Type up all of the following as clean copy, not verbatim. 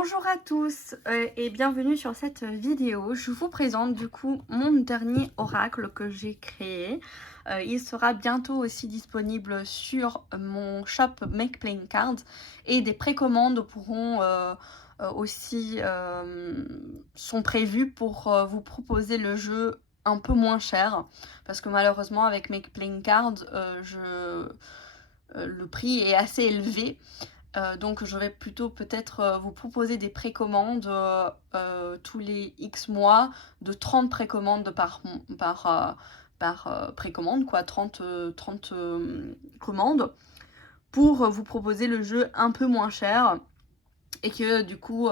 Bonjour à tous et bienvenue sur cette vidéo. Je vous présente du coup mon dernier oracle que j'ai créé. Il sera bientôt aussi disponible sur mon shop Make Playing Cards et des précommandes pourront aussi sont prévues pour vous proposer le jeu un peu moins cher parce que malheureusement avec Make Playing Cards le prix est assez élevé. Donc je vais plutôt peut-être vous proposer des précommandes tous les X mois, de 30 précommandes par précommande, quoi, 30 commandes, pour vous proposer le jeu un peu moins cher et que du coup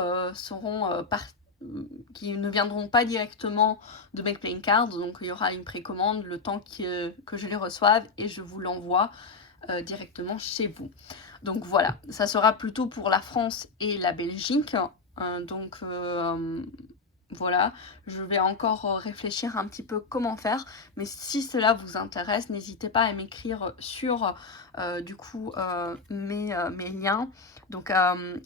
qui ne viendront pas directement de Make Playing Cards. Donc il y aura une précommande le temps que je les reçoive et je vous l'envoie directement chez vous. Donc voilà, ça sera plutôt pour la France et la Belgique. Voilà, je vais encore réfléchir un petit peu comment faire, mais si cela vous intéresse, n'hésitez pas à m'écrire sur mes liens, donc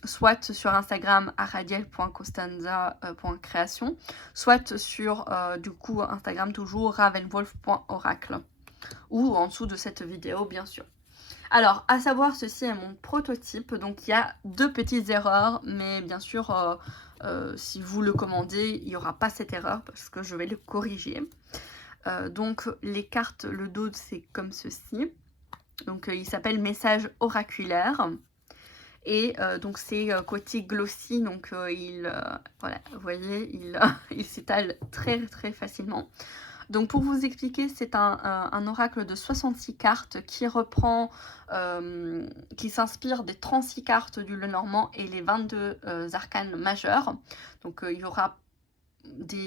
soit sur Instagram aradiel.costanza.création, soit sur Instagram toujours ravenwolf.oracle, ou en dessous de cette vidéo bien sûr. Alors, à savoir, ceci est mon prototype, donc il y a deux petites erreurs, mais bien sûr, si vous le commandez, il n'y aura pas cette erreur parce que je vais le corriger. Donc, les cartes, le dos, c'est comme ceci. Donc, il s'appelle Message oraculaire. Et donc, c'est côté glossy, donc voilà, vous voyez, il s'étale très très facilement. Donc pour vous expliquer, c'est un oracle de 66 cartes qui reprend, qui s'inspire des 36 cartes du Lenormand et les 22 arcanes majeurs. Donc il y aura des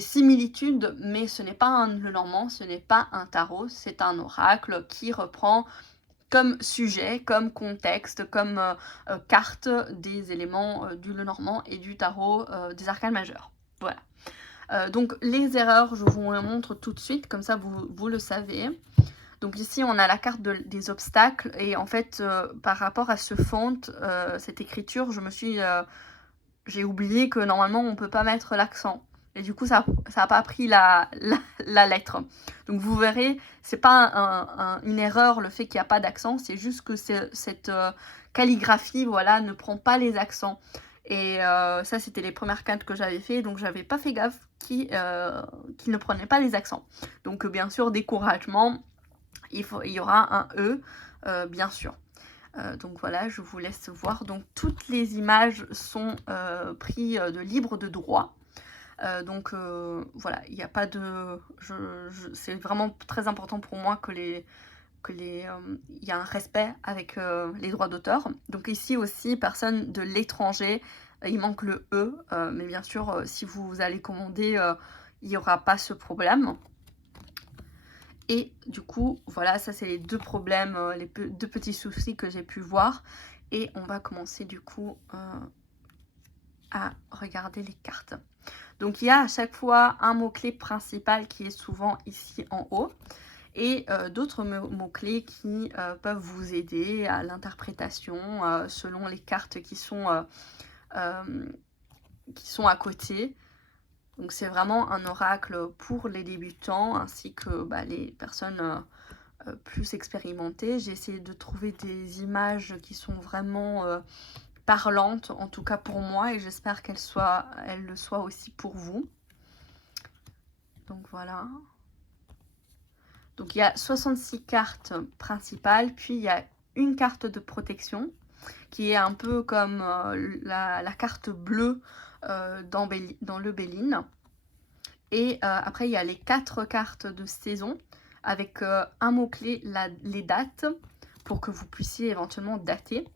similitudes, mais ce n'est pas un Lenormand, ce n'est pas un tarot, c'est un oracle qui reprend comme sujet, comme contexte, comme carte des éléments du Lenormand et du tarot des arcanes majeurs. Voilà. Donc les erreurs, je vous les montre tout de suite, comme ça vous le savez. Donc ici on a la carte des obstacles et en fait par rapport à ce font, cette écriture, j'ai oublié que normalement on peut pas mettre l'accent. Et du coup ça a pas pris la lettre. Donc vous verrez, c'est pas une erreur le fait qu'il n'y a pas d'accent, c'est juste que cette calligraphie, voilà, ne prend pas les accents. Et ça, c'était les premières cartes que j'avais fait, donc j'avais pas fait gaffe qui ne prenait pas les accents. Donc bien sûr, découragement, il y aura un E, bien sûr. Donc voilà, je vous laisse voir. Donc toutes les images sont prises de libre de droit. Voilà, il n'y a pas de... c'est vraiment très important pour moi il y a un respect avec les droits d'auteur. Donc ici aussi, personne de l'étranger, il manque le E, mais bien sûr, si vous allez commander, il n'y aura pas ce problème. Et du coup, voilà, ça c'est les deux problèmes, les deux petits soucis que j'ai pu voir. Et on va commencer du coup à regarder les cartes. Donc il y a à chaque fois un mot-clé principal qui est souvent ici en haut. Et d'autres mots-clés qui peuvent vous aider à l'interprétation selon les cartes qui sont à côté. Donc c'est vraiment un oracle pour les débutants ainsi que les personnes plus expérimentées. J'ai essayé de trouver des images qui sont vraiment parlantes, en tout cas pour moi, et j'espère qu'elles le soient aussi pour vous. Donc voilà. Donc il y a 66 cartes principales, puis il y a une carte de protection qui est un peu comme la carte bleue dans le Béline. Et après il y a les 4 cartes de saison avec un mot-clé, les dates, pour que vous puissiez éventuellement dater.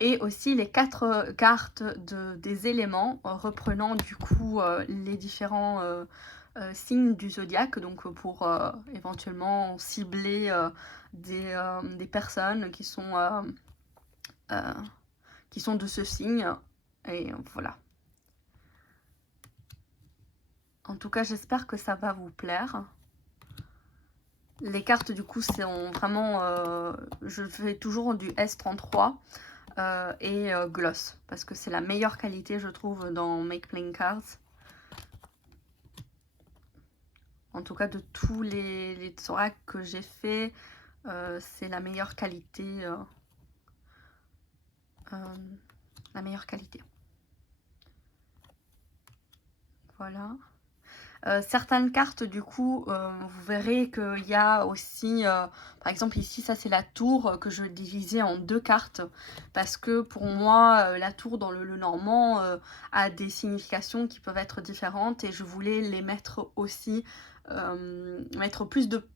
Et aussi les 4 cartes des éléments reprenant du coup les différents signes du zodiaque, donc pour éventuellement cibler des personnes qui sont de ce signe. Et voilà. En tout cas, j'espère que ça va vous plaire. Les cartes du coup sont vraiment... je fais toujours du S33. et gloss, parce que c'est la meilleure qualité je trouve dans Make Playing Cards. En tout cas de tous les oracles que j'ai fait, c'est la meilleure qualité. La meilleure qualité. Voilà. Certaines cartes du coup vous verrez qu'il y a aussi par exemple ici ça c'est la tour que je divisais en 2 cartes parce que pour moi la tour dans le normand a des significations qui peuvent être différentes et je voulais les mettre aussi mettre plus de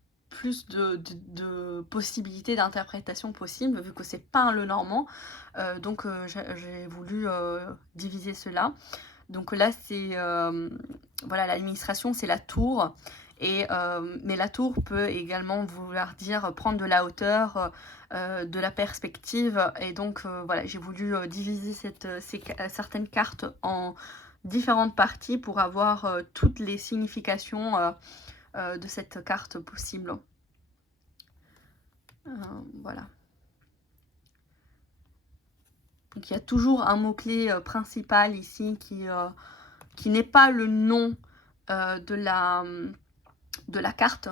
possibilités d'interprétation possible vu que c'est pas le normand donc j'ai voulu diviser cela. Donc là, c'est voilà, l'administration, c'est la tour. Et, mais la tour peut également vouloir dire prendre de la hauteur, de la perspective. Et donc voilà, j'ai voulu diviser certaines cartes en différentes parties pour avoir toutes les significations de cette carte possible. Voilà. Donc il y a toujours un mot-clé principal ici qui n'est pas le nom de la carte.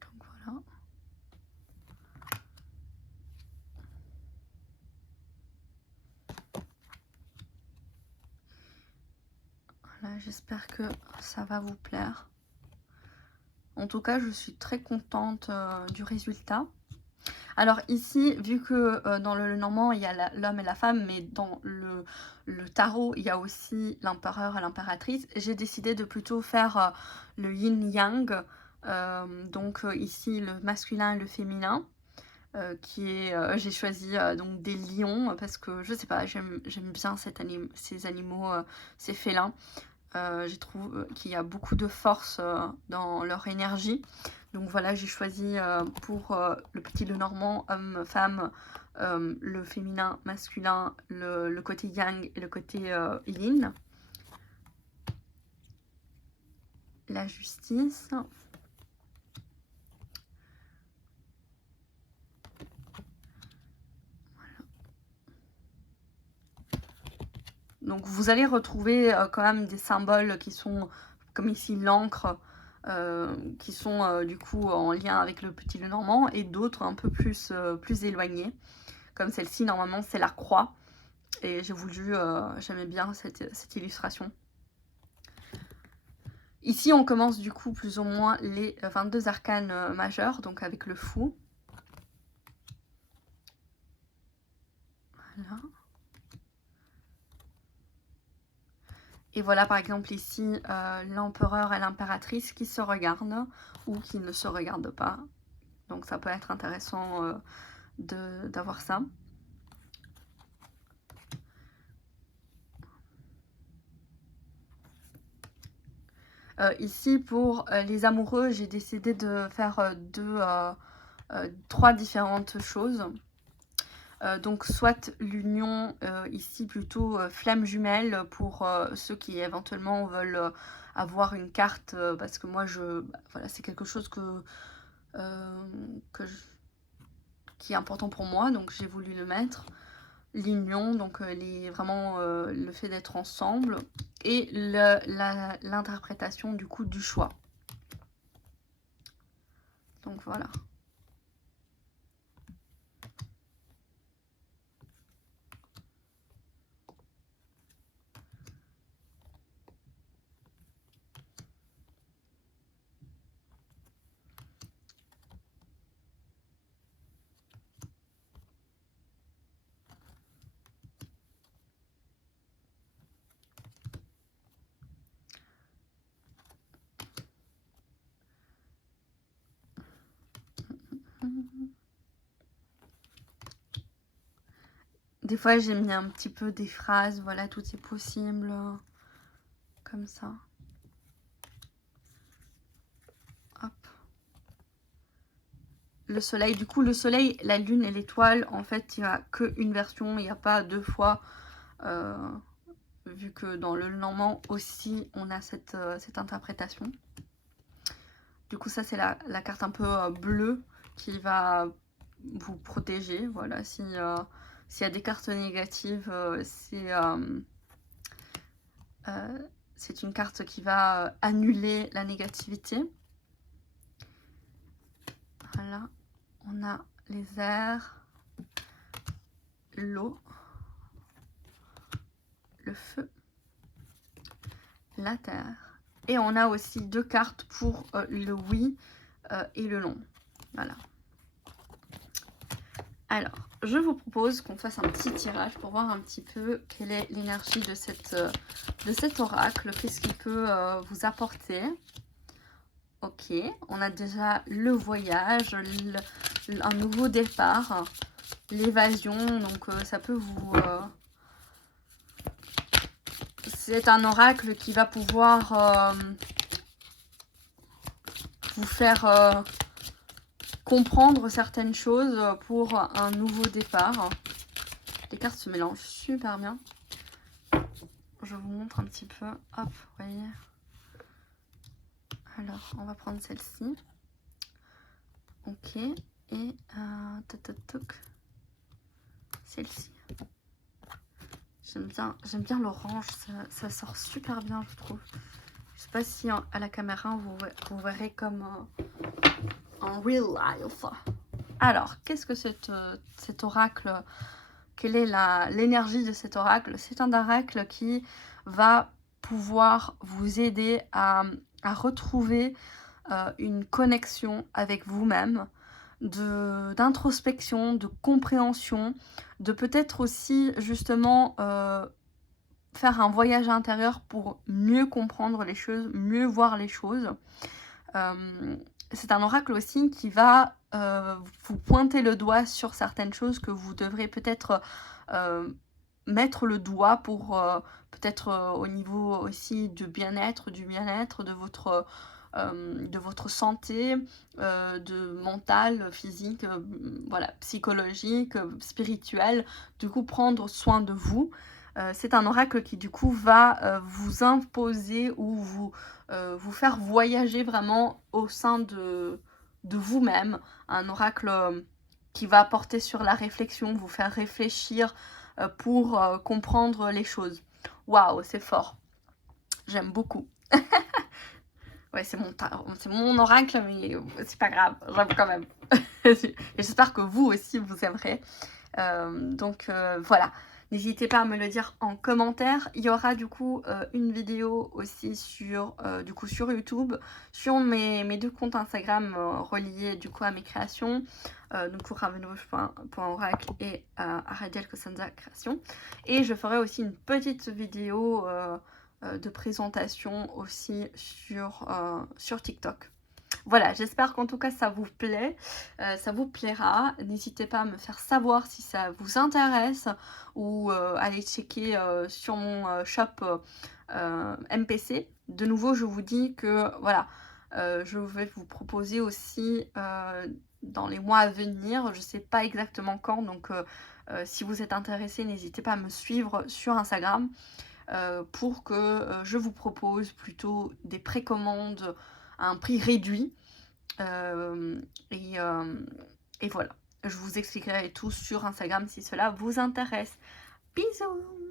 Donc voilà. Voilà, j'espère que ça va vous plaire. En tout cas, je suis très contente du résultat. Alors ici, vu que dans le normand, il y a l'homme et la femme, mais dans le tarot, il y a aussi l'empereur et l'impératrice, j'ai décidé de plutôt faire le yin-yang, donc ici le masculin et le féminin, qui est, j'ai choisi donc des lions, parce que je sais pas, j'aime bien ces animaux, ces félins. Je trouve qu'il y a beaucoup de force dans leur énergie. Donc voilà, j'ai choisi pour le petit Lenormand, homme, femme, le féminin, masculin, le côté yang et le côté yin. La justice. Donc vous allez retrouver quand même des symboles qui sont, comme ici l'encre, qui sont du coup en lien avec le petit Lenormand, et d'autres un peu plus éloignés. Comme celle-ci, normalement c'est la croix. Et j'ai voulu, j'aimais bien cette illustration. Ici on commence du coup plus ou moins les 22 arcanes majeurs, donc avec le fou. Voilà. Et voilà par exemple ici l'empereur et l'impératrice qui se regardent ou qui ne se regardent pas. Donc ça peut être intéressant d'avoir ça. Ici pour les amoureux, j'ai décidé de faire 3 différentes choses. Donc soit l'union ici plutôt flamme jumelle pour ceux qui éventuellement veulent avoir une carte parce que moi voilà, c'est quelque chose qui est important pour moi, donc j'ai voulu le mettre. L'union, donc vraiment le fait d'être ensemble, et l'interprétation du coup du choix. Donc voilà. Des fois j'ai mis un petit peu des phrases, voilà, tout est possible, comme ça. Hop. Le soleil, du coup le soleil, la lune et l'étoile, en fait il n'y a qu'une version, il n'y a pas 2 fois, vu que dans le normand aussi on a cette interprétation. Du coup, ça, c'est la carte un peu bleue qui va vous protéger. Voilà, s'il y a des cartes négatives, c'est une carte qui va annuler la négativité. Voilà, on a les airs, l'eau, le feu, la terre. Et on a aussi 2 cartes pour le oui et le non. Voilà. Alors, je vous propose qu'on fasse un petit tirage pour voir un petit peu quelle est l'énergie de cet oracle, qu'est-ce qu'il peut vous apporter. Ok, on a déjà le voyage, un nouveau départ, l'évasion, donc ça peut vous... c'est un oracle qui va pouvoir vous faire comprendre certaines choses pour un nouveau départ. Les cartes se mélangent super bien. Je vous montre un petit peu. Hop, vous voyez. Alors, on va prendre celle-ci. Ok. Et celle-ci. J'aime bien l'orange. Ça sort super bien, je trouve. Je sais pas si à la caméra, vous verrez comme en real life. Alors, qu'est-ce que cet oracle? Quelle est l'énergie de cet oracle? C'est un oracle qui va pouvoir vous aider à retrouver une connexion avec vous-même, d'introspection, de compréhension, de peut-être aussi justement faire un voyage intérieur pour mieux comprendre les choses, mieux voir les choses. C'est un oracle aussi qui va vous pointer le doigt sur certaines choses que vous devrez peut-être mettre le doigt pour peut-être au niveau aussi du bien-être, de votre santé, de mental, physique, voilà, psychologique, spirituel. Du coup, prendre soin de vous. C'est un oracle qui du coup va vous imposer ou vous faire voyager vraiment au sein de vous-même. Un oracle qui va porter sur la réflexion, vous faire réfléchir pour comprendre les choses. Waouh, c'est fort. J'aime beaucoup. Ouais, c'est mon oracle, mais c'est pas grave, j'aime quand même. Et j'espère que vous aussi, vous aimerez. Donc voilà, n'hésitez pas à me le dire en commentaire. Il y aura du coup une vidéo aussi sur YouTube, sur mes 2 comptes Instagram reliés du coup à mes créations, donc ravenwolf.oracle et Aradiel Cosenza Création. Et je ferai aussi une petite vidéo de présentation aussi sur TikTok. Voilà, j'espère qu'en tout cas ça vous plaît, ça vous plaira. N'hésitez pas à me faire savoir si ça vous intéresse ou aller checker sur mon shop MPC. De nouveau, je vous dis que voilà, je vais vous proposer aussi dans les mois à venir, je ne sais pas exactement quand, donc si vous êtes intéressé, n'hésitez pas à me suivre sur Instagram pour que je vous propose plutôt des précommandes à un prix réduit. Et voilà, je vous expliquerai tout sur Instagram si cela vous intéresse. Bisous!